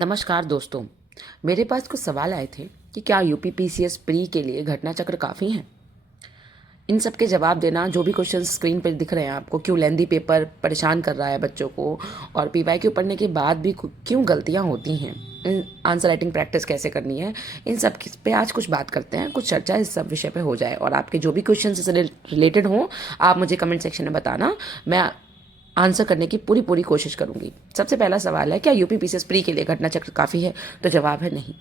नमस्कार दोस्तों। मेरे पास कुछ सवाल आए थे कि क्या यूपीपीसीएस प्री के लिए घटना चक्र काफ़ी हैं। इन सब के जवाब देना, जो भी क्वेश्चन स्क्रीन पर दिख रहे हैं आपको, क्यों लेंदी पेपर परेशान कर रहा है बच्चों को, और पीवाईक्यू पढ़ने के बाद भी क्यों गलतियां होती हैं, इन आंसर राइटिंग प्रैक्टिस कैसे करनी है, इन सब पे आज कुछ बात करते हैं, कुछ चर्चा इस सब विषय पे हो जाए। और आपके जो भी क्वेश्चन इससे रिलेटेड हों, आप मुझे कमेंट सेक्शन में बताना, मैं आंसर करने की पूरी पूरी कोशिश करूंगी। सबसे पहला सवाल है, क्या यूपीपीसीएस प्री के लिए घटना चक्र काफ़ी है? तो जवाब है नहीं,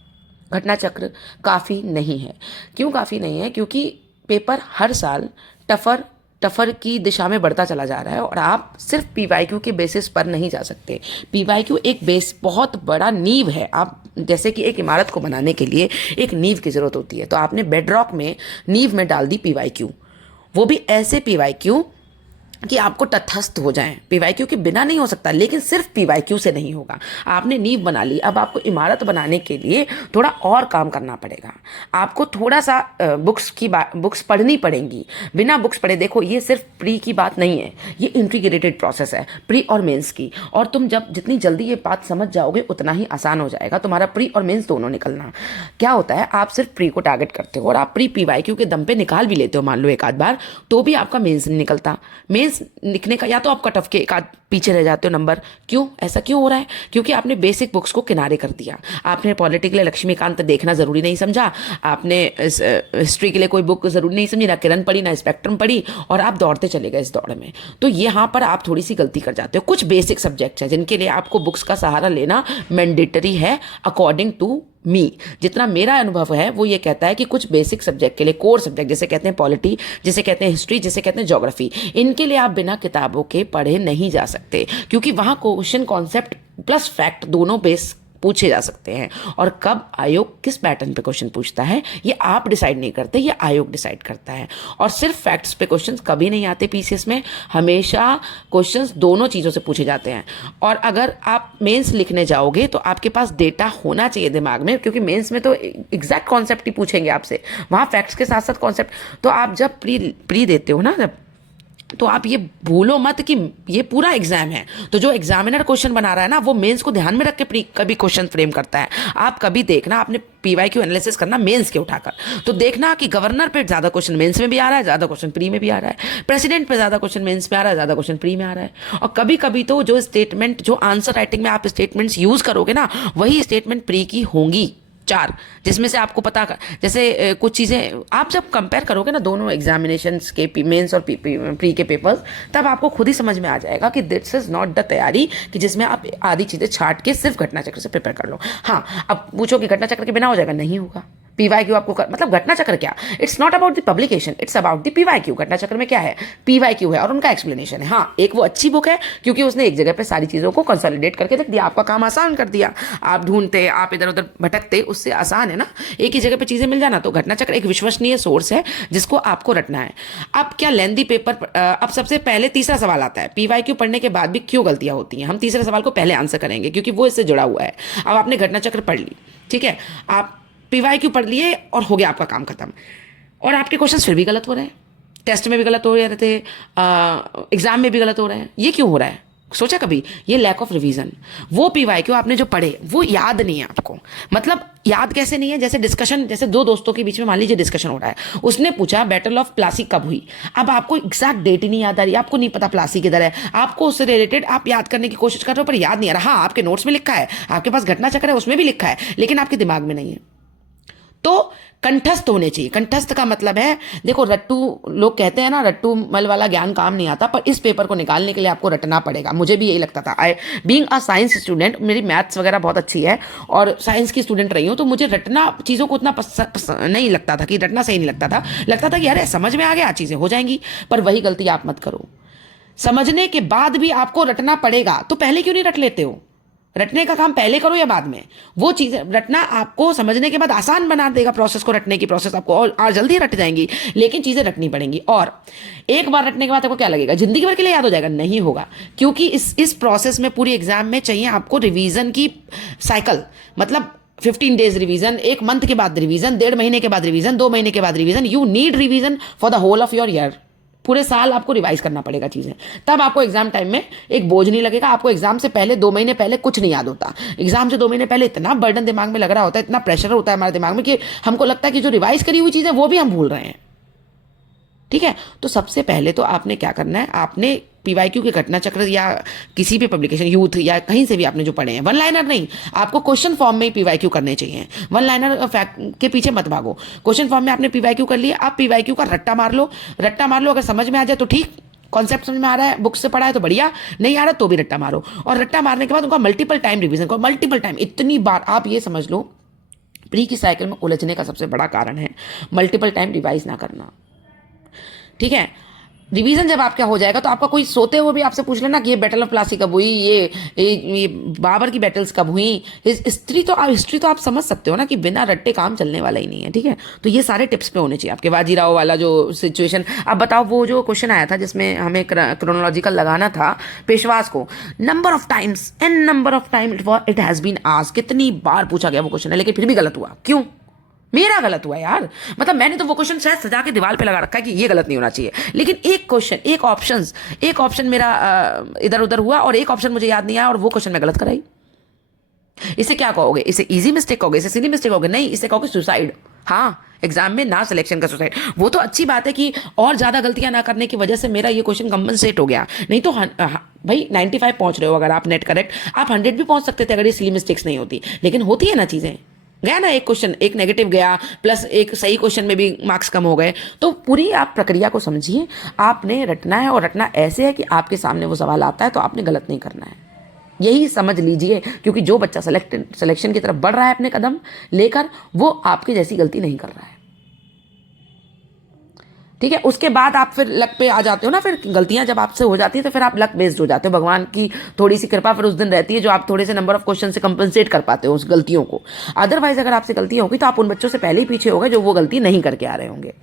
घटना चक्र काफ़ी नहीं है। क्यों काफ़ी नहीं है? क्योंकि पेपर हर साल टफर टफर की दिशा में बढ़ता चला जा रहा है और आप सिर्फ पीवाईक्यू के बेसिस पर नहीं जा सकते। पीवाईक्यू एक बेस, बहुत बड़ा नींव है। आप जैसे कि एक इमारत को बनाने के लिए एक नींव की ज़रूरत होती है, तो आपने बेडरॉक में, नींव में डाल दी पीवाईक्यू, वो भी ऐसे पीवाईक्यू कि आपको तटस्थ हो जाएं। पीवाईक्यू के बिना नहीं हो सकता, लेकिन सिर्फ पीवाईक्यू से नहीं होगा। आपने नींव बना ली, अब आपको इमारत बनाने के लिए थोड़ा और काम करना पड़ेगा। आपको थोड़ा सा बुक्स पढ़नी पड़ेंगी। बिना बुक्स पढ़े, देखो ये सिर्फ प्री की बात नहीं है, ये इंटीग्रेटेड प्रोसेस है, प्री और मेंस की। और तुम जब जितनी जल्दी ये बात समझ जाओगे उतना ही आसान हो जाएगा तुम्हारा प्री और मेंस दोनों निकलना। क्या होता है, आप सिर्फ प्री को टारगेट करते हो और आप प्री पीवाईक्यू के दम पे निकाल भी लेते हो, मान लो एक आध बार, तो भी आपका मेंस नहीं निकलता। मेंस लिखने का या तो आप कट ऑफ के एक आध पीछे रह जाते हो नंबर। क्यों ऐसा क्यों हो रहा है? क्योंकि आपने बेसिक बुक्स को किनारे कर दिया। आपने पॉलिटी के लिए लक्ष्मीकांत देखना जरूरी नहीं समझा, आपने हिस्ट्री के लिए कोई बुक जरूरी नहीं समझी, ना किरण पढ़ी ना स्पेक्ट्रम पढ़ी, और आप दौड़ते चले गए इस दौड़ में। तो यहाँ पर आप थोड़ी सी गलती कर जाते हो। कुछ बेसिक सब्जेक्ट्स हैं जिनके लिए आपको बुक्स का सहारा लेना मैंडेटरी है, अकॉर्डिंग टू मी। जितना मेरा अनुभव है वो ये कहता है कि कुछ बेसिक सब्जेक्ट के लिए, कोर सब्जेक्ट जिसे कहते हैं पॉलिटी, जिसे कहते हैं हिस्ट्री, जिसे कहते हैं ज्योग्राफी, इनके लिए आप बिना किताबों के पढ़े नहीं जा सकते, क्योंकि वहाँ क्वेश्चन कॉन्सेप्ट प्लस फैक्ट दोनों बेस पूछे जा सकते हैं। और कब आयोग किस पैटर्न पे क्वेश्चन पूछता है ये आप डिसाइड नहीं करते, ये आयोग डिसाइड करता है। और सिर्फ फैक्ट्स पे क्वेश्चंस कभी नहीं आते पीसीएस में, हमेशा क्वेश्चंस दोनों चीज़ों से पूछे जाते हैं। और अगर आप मेंस लिखने जाओगे तो आपके पास डेटा होना चाहिए दिमाग में, क्योंकि मेंस में तो एग्जैक्ट कॉन्सेप्ट ही पूछेंगे आपसे, वहाँ फैक्ट्स के साथ साथ कॉन्सेप्ट। तो आप जब प्री देते हो ना, जब, तो आप ये भूलो मत कि ये पूरा एग्जाम है। तो जो एग्जामिनर क्वेश्चन बना रहा है ना, वो मेंस को ध्यान में रख के कभी क्वेश्चन फ्रेम करता है। आप कभी देखना, आपने पीवाईक्यू एनालिसिस करना मेंस के उठाकर, तो देखना कि गवर्नर पे ज्यादा क्वेश्चन मेंस में भी आ रहा है, ज्यादा क्वेश्चन प्री में भी आ रहा है, प्रेसिडेंट पे ज्यादा क्वेश्चन मेंस में आ रहा है, ज्यादा क्वेश्चन प्री में आ रहा है। और कभी कभी तो जो स्टेटमेंट, जो आंसर राइटिंग में आप स्टेटमेंट्स यूज करोगे ना, वही स्टेटमेंट प्री की होंगी चार, जिसमें से आपको पता जैसे कुछ चीज़ें आप जब कंपेयर करोगे ना दोनों एग्जामिनेशंस के, मेंस और प्री के पेपर्स, तब आपको खुद ही समझ में आ जाएगा कि दिस इज नॉट द तैयारी कि जिसमें आप आधी चीज़ें छाट के सिर्फ घटना चक्र से प्रिपेयर कर लो। हाँ, अब पूछो कि घटना चक्र के बिना हो जाएगा, नहीं होगा। पीवाईक्यू आपको मतलब घटना चक्र क्या, it's not about the publication, it's about the PYQ. घटना चक्र में क्या है, पीवाईक्यू है और उनका एक्सप्लेनेशन है। हाँ, एक वो अच्छी बुक है क्योंकि उसने एक जगह पे सारी चीज़ों को कंसोलिडेट करके रख दिया, आपका काम आसान कर दिया। आप ढूंढते, आप इधर उधर भटकते, उससे आसान है ना एक ही जगह पे चीज़ें मिल जाना। तो घटना चक्र एक विश्वसनीय सोर्स है जिसको आपको रटना है। अब क्या लेंदी पेपर, अब सबसे पहले तीसरा सवाल आता है, पीवाईक्यू पढ़ने के बाद भी क्यों गलतियां होती हैं। हम तीसरे सवाल को पहले आंसर करेंगे क्योंकि वो इससे जुड़ा हुआ है। अब आपने घटना चक्र पढ़ ली, ठीक है, आप पीवाईक्यू पढ़ लिए और हो गया आपका काम खत्म, और आपके क्वेश्चंस फिर भी गलत हो रहे हैं, टेस्ट में भी गलत हो रहे थे, एग्जाम में भी गलत हो रहे हैं। ये क्यों हो रहा है, सोचा कभी? ये लैक ऑफ रिवीजन। वो पीवाईक्यू आपने जो पढ़े वो याद नहीं है आपको। मतलब याद कैसे नहीं है, जैसे डिस्कशन, जैसे दो दोस्तों के बीच में मान लीजिए डिस्कशन हो रहा है, उसने पूछा बैटल ऑफ प्लासी कब हुई, अब आपको एग्जैक्ट डेट ही नहीं याद आ रही, आपको नहीं पता प्लासी किधर है, आपको उससे रिलेटेड आप याद करने की कोशिश कर रहे हो पर याद नहीं आ रहा। हाँ, आपके नोट्स में लिखा है, आपके पास घटना चक्र है उसमें भी लिखा है, लेकिन आपके दिमाग में नहीं है। तो कंठस्थ होने चाहिए। कंठस्थ का मतलब है, देखो रट्टू लोग कहते हैं ना, रट्टू मल वाला ज्ञान काम नहीं आता, पर इस पेपर को निकालने के लिए आपको रटना पड़ेगा। मुझे भी यही लगता था। I being a science student, मेरी मैथ्स वगैरह बहुत अच्छी है और साइंस की स्टूडेंट रही हूँ, तो मुझे रटना चीज़ों को उतना नहीं लगता था, कि रटना सही नहीं लगता था। लगता था कि अरे समझ में आ गया, चीज़ें हो जाएंगी। पर वही गलती आप मत करो, समझने के बाद भी आपको रटना पड़ेगा। तो पहले क्यों नहीं रट लेते हो? रटने का काम पहले करो या बाद में? वो चीज़ रटना आपको समझने के बाद आसान बना देगा प्रोसेस को, रटने की प्रोसेस आपको और जल्दी रट जाएंगी, लेकिन चीज़ें रटनी पड़ेंगी। और एक बार रटने के बाद आपको क्या लगेगा, जिंदगी भर के लिए याद हो जाएगा? नहीं होगा, क्योंकि इस प्रोसेस में, पूरी एग्जाम में चाहिए आपको रिवीजन की साइकिल। मतलब 15 डेज रिवीजन, एक मंथ के बाद रिवीजन, 1.5 महीने के बाद रिवीजन, 2 महीने के बाद revision. You need revision for the whole of your year. पूरे साल आपको रिवाइज करना पड़ेगा चीज़ें, तब आपको एग्जाम टाइम में एक बोझ नहीं लगेगा। आपको एग्जाम से पहले 2 महीने पहले कुछ नहीं याद होता। एग्जाम से 2 महीने पहले इतना बर्डन दिमाग में लग रहा होता है, इतना प्रेशर होता है हमारे दिमाग में कि हमको लगता है कि जो रिवाइज करी हुई चीज़ है वो भी हम भूल रहे हैं। ठीक है, तो सबसे पहले तो आपने क्या करना है, आपने पीवाईक्यू के घटना चक्र या किसी भी पब्लिकेशन, यूथ या कहीं से भी आपने जो पढ़े हैं, वन लाइनर नहीं, आपको क्वेश्चन फॉर्म में ही पीवाईक्यू करने चाहिए। वन लाइनर फैक्ट के पीछे मत भागो। क्वेश्चन फॉर्म में आपने पीवाईक्यू कर लिया, आप पीवाईक्यू का रट्टा मार लो। रट्टा मार लो, अगर समझ में आ जाए तो ठीक, कॉन्सेप्ट समझ में आ रहा है, बुक से पढ़ा है तो बढ़िया, नहीं आ रहा तो भी रट्टा मारो। और रट्टा मारने के बाद उनका मल्टीपल टाइम रिविजन करो, मल्टीपल टाइम, इतनी बार। आप ये समझ लो प्री की साइकिल में उलझने का सबसे बड़ा कारण है मल्टीपल टाइम रिवाइज ना करना। ठीक है, रिवीजन जब आपका हो जाएगा तो आपका कोई सोते हुए भी आपसे पूछ लेना कि ये बैटल ऑफ प्लासी कब हुई, ये बाबर की बैटल्स कब हुई, हिस्ट्री तो आप समझ सकते हो ना कि बिना रट्टे काम चलने वाला ही नहीं है। ठीक है, तो ये सारे टिप्स पे होने चाहिए आपके। बाजीराव वाला जो सिचुएशन, अब बताओ वो जो क्वेश्चन आया था जिसमें हमें क्रोनोलॉजिकल लगाना था पेशवास को, number of times, an number of time it has been asked, कितनी बार पूछा गया वो क्वेश्चन है, लेकिन फिर भी गलत हुआ। क्यों? मेरा गलत हुआ यार, मतलब मैंने तो वो क्वेश्चन शायद सजा के दीवार पे लगा रखा है कि ये गलत नहीं होना चाहिए, लेकिन एक क्वेश्चन, एक ऑप्शन मेरा इधर उधर हुआ और एक ऑप्शन मुझे याद नहीं आया और वो क्वेश्चन मैं गलत कराई। इसे क्या कहोगे? इसे इजी मिस्टेक कहोगे? इसे सिली मिस्टेक कहोगे? नहीं, इसे कहोगे सुसाइड। हाँ, एग्जाम में ना सिलेक्शन का सुसाइड। वो तो अच्छी बात है कि और ज्यादा गलतियां ना करने की वजह से मेरा ये क्वेश्चन कंपनसेट हो गया, नहीं तो भाई 95 पहुंच रहे हो अगर आप नेट करेक्ट, आप 100 भी पहुंच सकते थे अगर ये सिली मिस्टेक्स नहीं होती, लेकिन होती है ना चीजें। गया ना एक क्वेश्चन, एक नेगेटिव गया प्लस एक सही क्वेश्चन में भी मार्क्स कम हो गए। तो पूरी आप प्रक्रिया को समझिए, आपने रटना है और रटना ऐसे है कि आपके सामने वो सवाल आता है तो आपने गलत नहीं करना है, यही समझ लीजिए। क्योंकि जो बच्चा सिलेक्शन की तरफ बढ़ रहा है अपने कदम लेकर, वो आपकी जैसी गलती नहीं कर रहा है। ठीक है, उसके बाद आप फिर लक पे आ जाते हो ना, फिर गलतियां जब आपसे हो जाती है तो फिर आप लक बेस्ड हो जाते हो। भगवान की थोड़ी सी कृपा फिर उस दिन रहती है जो आप थोड़े से नंबर ऑफ क्वेश्चन से कंपनसेट कर पाते हो उस गलतियों को। अदरवाइज अगर आपसे गलती होगी तो आप उन बच्चों से पहले ही पीछे हो गए जो वो गलती नहीं करके आ रहे होंगे।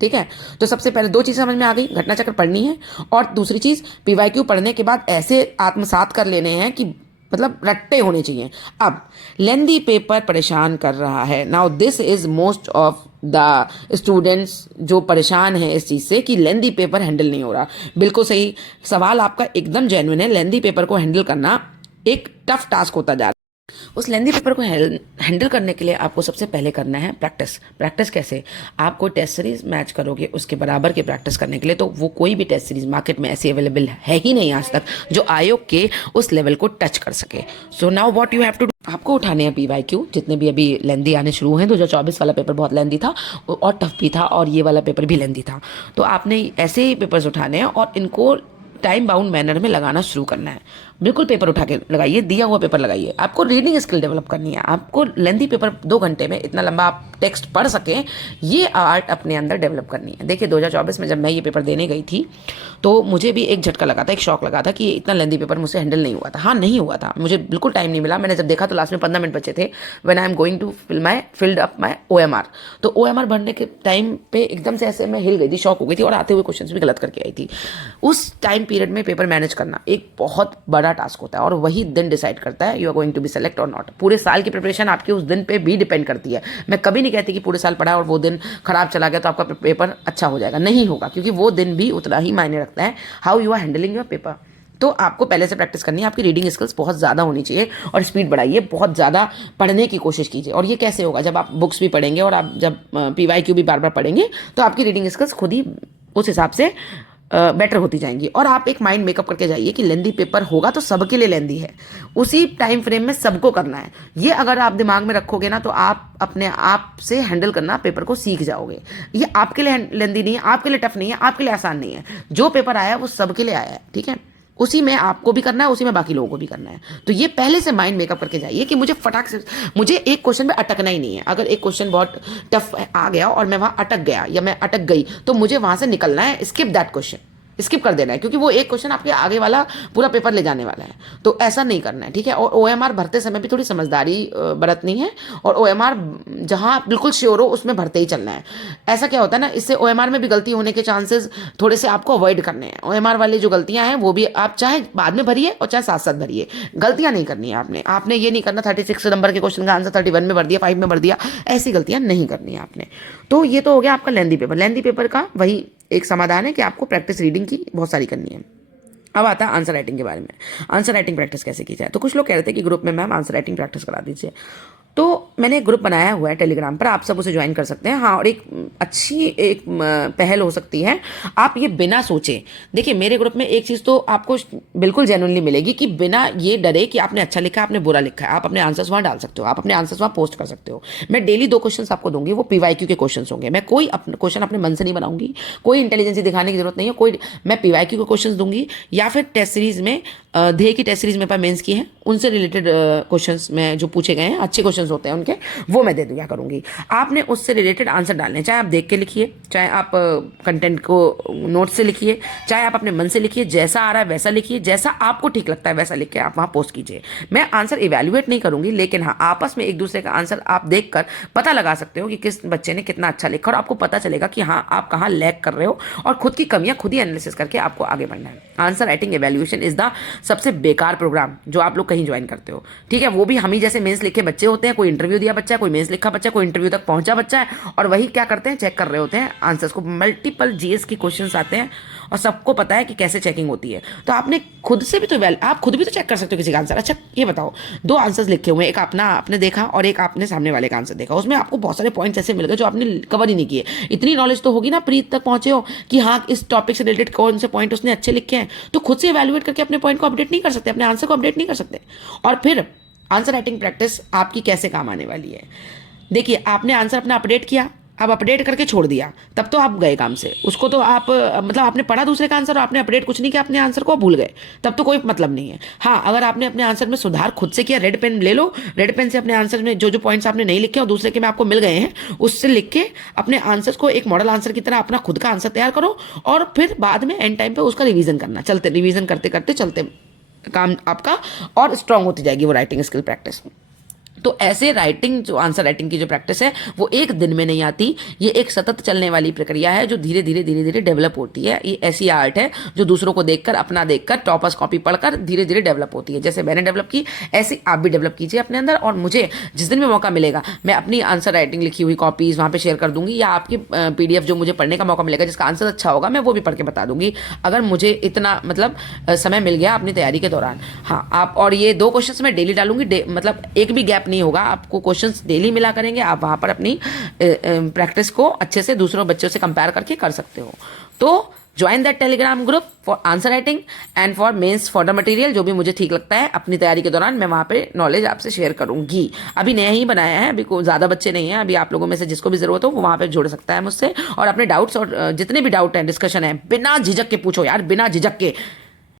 ठीक है, तो सबसे पहले 2 चीज़ समझ में आ गई, घटना चक्र पढ़नी है, और दूसरी चीज़ पीवाईक्यू पढ़ने के बाद ऐसे आत्मसात कर लेने हैं कि मतलब रट्टे होने चाहिए। अब लेंदी पेपर परेशान कर रहा है, now this is most of the students जो परेशान है इस चीज़ से कि लेंदी पेपर हैंडल नहीं हो रहा। बिल्कुल सही सवाल आपका, एकदम जेन्युइन है। लेंदी पेपर को हैंडल करना एक टफ टास्क होता जा रहा है। उस लेंदी पेपर को हैंडल करने के लिए आपको सबसे पहले करना है प्रैक्टिस। प्रैक्टिस कैसे? आपको टेस्ट सीरीज मैच करोगे उसके बराबर की प्रैक्टिस करने के लिए, तो वो कोई भी टेस्ट सीरीज मार्केट में ऐसी अवेलेबल है ही नहीं आज तक जो आयोग के उस लेवल को टच कर सके। So now what you have to do, आपको उठाने हैं पीवाईक्यू जितने भी अभी लेंदी आने शुरू हैं। 2024 वाला पेपर बहुत लेंदी था और टफ भी था, और ये वाला पेपर भी लेंदी था। तो आपने ऐसे ही पेपर्स उठाने हैं और इनको टाइम बाउंड मैनर में लगाना शुरू करना है। बिल्कुल पेपर उठा के लगाइए, दिया हुआ पेपर लगाइए। आपको रीडिंग स्किल डेवलप करनी है, आपको लेंदी पेपर 2 घंटे में इतना लंबा आप टेक्स्ट पढ़ सकें, ये आर्ट अपने अंदर डेवलप करनी है। देखिए 2024 में जब मैं ये पेपर देने गई थी तो मुझे भी एक झटका लगा था, एक शॉक लगा था कि इतना लेंदी पेपर मुझसे हैंडल नहीं हुआ था। हाँ, नहीं हुआ था, मुझे बिल्कुल टाइम नहीं मिला। मैंने जब देखा तो लास्ट में 15 मिनट बचे थे। When I am going to filled up my OMR, तो OMR भरने के टाइम पे एकदम से ऐसे मैं हिल गई थी, शॉक हो गई थी, और आते हुए क्वेश्चन भी गलत करके आई थी। उस टाइम पीरियड में पेपर मैनेज करना एक बहुत बड़ा टास्क होता है, और वही दिन डिसाइड करता है you are going to be select और नॉट। पूरे साल की प्रिपरेशन आपकी उस दिन पे भी डिपेंड करती है। मैं कभी नहीं कहती कि पूरे साल पढ़ा और वो दिन खराब चला गया तो आपका पेपर अच्छा हो जाएगा, नहीं होगा, क्योंकि वो दिन भी उतना ही मायने रखता है how you are handling your paper. तो आपको पहले से प्रैक्टिस करनी है, आपकी रीडिंग स्किल्स बहुत ज़्यादा होनी चाहिए और स्पीड बढ़ाइए, बहुत ज़्यादा पढ़ने की कोशिश कीजिए। और ये कैसे होगा? जब आप बुक्स भी पढ़ेंगे और आप जब पीवाईक्यू भी बार बार पढ़ेंगे तो आपकी रीडिंग स्किल्स खुद ही उस हिसाब से बेटर होती जाएंगी। और आप एक माइंड मेकअप करके जाइए कि लेंदी पेपर होगा तो सबके लिए लेंदी है, उसी टाइम फ्रेम में सबको करना है। ये अगर आप दिमाग में रखोगे ना तो आप अपने आप से हैंडल करना पेपर को सीख जाओगे। ये आपके लिए लेंदी नहीं है, आपके लिए टफ नहीं है, आपके लिए आसान नहीं है। जो पेपर आया है वो सबके लिए आया है, ठीक है? उसी में आपको भी करना है, उसी में बाकी लोगों को भी करना है। तो ये पहले से माइंड मेकअप करके जाइए कि मुझे फटाक से, मुझे एक क्वेश्चन में अटकना ही नहीं है। अगर एक क्वेश्चन बहुत टफ आ गया और मैं वहां अटक गया या मैं अटक गई तो मुझे वहां से निकलना है, स्किप दैट क्वेश्चन, स्किप कर देना है, क्योंकि वो एक क्वेश्चन आपके आगे वाला पूरा पेपर ले जाने वाला है। तो ऐसा नहीं करना है, ठीक है? और OMR भरते समय भी थोड़ी समझदारी बरतनी है, और OMR जहां बिल्कुल श्योर हो उसमें भरते ही चलना है। ऐसा क्या होता है ना, इससे OMR में भी गलती होने के चांसेस थोड़े से आपको अवॉइड करने हैं। OMR वाली जो गलतियां हैं वो भी आप चाहे बाद में भरिए और चाहे साथ साथ भरिए, गलतियां नहीं करनी है आपने ये नहीं करना 36 नंबर के क्वेश्चन का आंसर 31 में भर दिया, 5 में भर दिया, ऐसी गलतियां नहीं करनी है आपने। तो ये तो हो गया आपका लेंदी पेपर। लेंदी पेपर का वही एक समाधान है कि आपको प्रैक्टिस रीडिंग की बहुत सारी करनी है। अब आता है आंसर राइटिंग के बारे में। आंसर राइटिंग प्रैक्टिस कैसे की जाए? तो कुछ लोग कह रहे थे कि ग्रुप में मैम आंसर राइटिंग प्रैक्टिस करा दीजिए। तो मैंने एक ग्रुप बनाया हुआ है टेलीग्राम पर, आप सब उसे ज्वाइन कर सकते हैं। हाँ, और एक अच्छी एक पहल हो सकती है, आप ये बिना सोचे, देखिए मेरे ग्रुप में एक चीज़ तो आपको बिल्कुल जेन्युइनली मिलेगी कि बिना ये डरे कि आपने अच्छा लिखा है आपने बुरा लिखा है, आप अपने आंसर्स वहाँ डाल सकते हो, आप अपने आंसर्स वहाँ पोस्ट कर सकते हो। मैं डेली 2 क्वेश्चन आपको दूंगी, वो पीवाईक्यू के क्वेश्चन होंगे। मैं कोई क्वेश्चन अपने मन से नहीं बनाऊंगी, कोई इंटेलिजेंसी दिखाने की जरूरत नहीं है, कोई मैं पीवाईक्यू के क्वेश्चन दूंगी या फिर टेस्ट सीरीज में ध्येय की टेस्ट सीरीज मेरे पास मेंस की है, उनसे रिलेटेड क्वेश्चंस में जो पूछे गए हैं अच्छे क्वेश्चंस होते हैं उनके, वो मैं दे दिया करूंगी। आपने उससे रिलेटेड आंसर डालने हैं, चाहे आप देख के लिखिए, चाहे आप कंटेंट को नोट से लिखिए, चाहे आप अपने मन से लिखिए, जैसा आ रहा है वैसा लिखिए, जैसा आपको ठीक लगता है वैसा लिख के आप वहाँ पोस्ट कीजिए। मैं आंसर इवेल्युएट नहीं करूंगी, लेकिन हाँ आपस में एक दूसरे का आंसर आप देख कर पता लगा सकते हो कि किस बच्चे ने कितना अच्छा लिखा, और आपको पता चलेगा कि हाँ आप कहाँ लैग कर रहे हो, और खुद की कमियां खुद ही एनालिसिस करके आपको आगे बढ़ना है। Answer writing evaluation is the सबसे बेकार प्रोग्राम जो आप लोग कहीं ज्वाइन करते हो, ठीक है। वो भी हम ही जैसे मेंस लिखे बच्चे होते हैं, कोई इंटरव्यू दिया बच्चा है, कोई मेंस लिखा बच्चा है, कोई इंटरव्यू तक पहुंचा बच्चा है, और वही क्या करते हैं, चेक कर रहे होते हैं आंसर्स को। मल्टीपल जीएस की क्वेश्चंस आते हैं और सबको पता है कि कैसे चेकिंग होती है। तो आपने खुद से भी तो आप खुद भी तो चेक कर सकते हो किसी का आंसर। अच्छा ये बताओ, 2 आंसर्स लिखे हुए हैं, एक अपना आपने देखा और एक आपने सामने वाले का आंसर देखा, उसमें आपको बहुत सारे पॉइंट्स ऐसे मिल गए जो आपने कवर ही नहीं किए। इतनी नॉलेज तो होगी ना, प्रीत तक पहुंचे हो कि हाँ इस टॉपिक से रिलेटेड कौन से पॉइंट उसने अच्छे लिखे हैं, तो खुद से इवैल्यूएट करके अपने पॉइंट को अपडेट नहीं कर सकते, अपने आंसर को अपडेट नहीं कर सकते। और फिर आंसर राइटिंग प्रैक्टिस आपकी कैसे काम आने वाली है? देखिए आपने आंसर अपना अपडेट किया, अब अपडेट करके छोड़ दिया, तब तो आप गए काम से। उसको तो आप मतलब आपने पढ़ा दूसरे का आंसर और आपने अपडेट कुछ नहीं किया, अपने आंसर को भूल गए, तब तो कोई मतलब नहीं है। हाँ अगर आपने अपने आंसर में सुधार खुद से किया, रेड पेन ले लो, रेड पेन से अपने आंसर में जो जो पॉइंट्स आपने नहीं लिखे और दूसरे के में आपको मिल गए हैं, उससे लिख के अपने आंसर को एक मॉडल आंसर की तरह अपना खुद का आंसर तैयार करो, और फिर बाद में एंड टाइम पे उसका रिवीजन करना, चलते रिवीजन करते करते चलते काम आपका और स्ट्रांग होती जाएगी वो राइटिंग स्किल प्रैक्टिस। तो ऐसे राइटिंग जो आंसर राइटिंग की जो प्रैक्टिस है वो एक दिन में नहीं आती, ये एक सतत चलने वाली प्रक्रिया है जो धीरे धीरे डेवलप होती है। ये ऐसी आर्ट है जो दूसरों को देखकर, अपना देखकर, टॉपर्स कॉपी पढ़कर धीरे धीरे डेवलप होती है। जैसे मैंने डेवलप की ऐसे आप भी डेवलप कीजिए अपने अंदर, और मुझे जिस दिन भी मौका मिलेगा मैं अपनी आंसर राइटिंग लिखी हुई कॉपीज वहाँ पे शेयर कर दूंगी, या आपकी पीडीएफ जो मुझे पढ़ने का मौका मिलेगा जिसका आंसर अच्छा होगा मैं वो भी पढ़ के बता दूंगी, अगर मुझे इतना मतलब समय मिल गया अपनी तैयारी के दौरान। हाँ आप, और ये 2 क्वेश्चन मैं डेली डालूंगी, मतलब एक भी गैप नहीं होगा, आपको क्वेश्चंस डेली मिला करेंगे, आप वहां पर अपनी प्रैक्टिस को अच्छे से दूसरों बच्चों से कंपेयर करके कर सकते हो। तो join that Telegram group for answer writing and for mains for the material, जो भी मुझे ठीक लगता है अपनी तैयारी के दौरान मैं वहाँ पे नॉलेज आपसे शेयर करूंगी। अभी नया ही बनाया है, अभी कोई ज़्यादा बच्चे नहीं हैं, अभी आप लोगों में से जिसको भी ज़रूरत हो वो वहाँ पे जुड़ सकता है मुझसे, और अपने डाउट्स और जितने भी डाउट हैं डिस्कशन है बिना झिझक के पूछो यार, बिना झिझक के।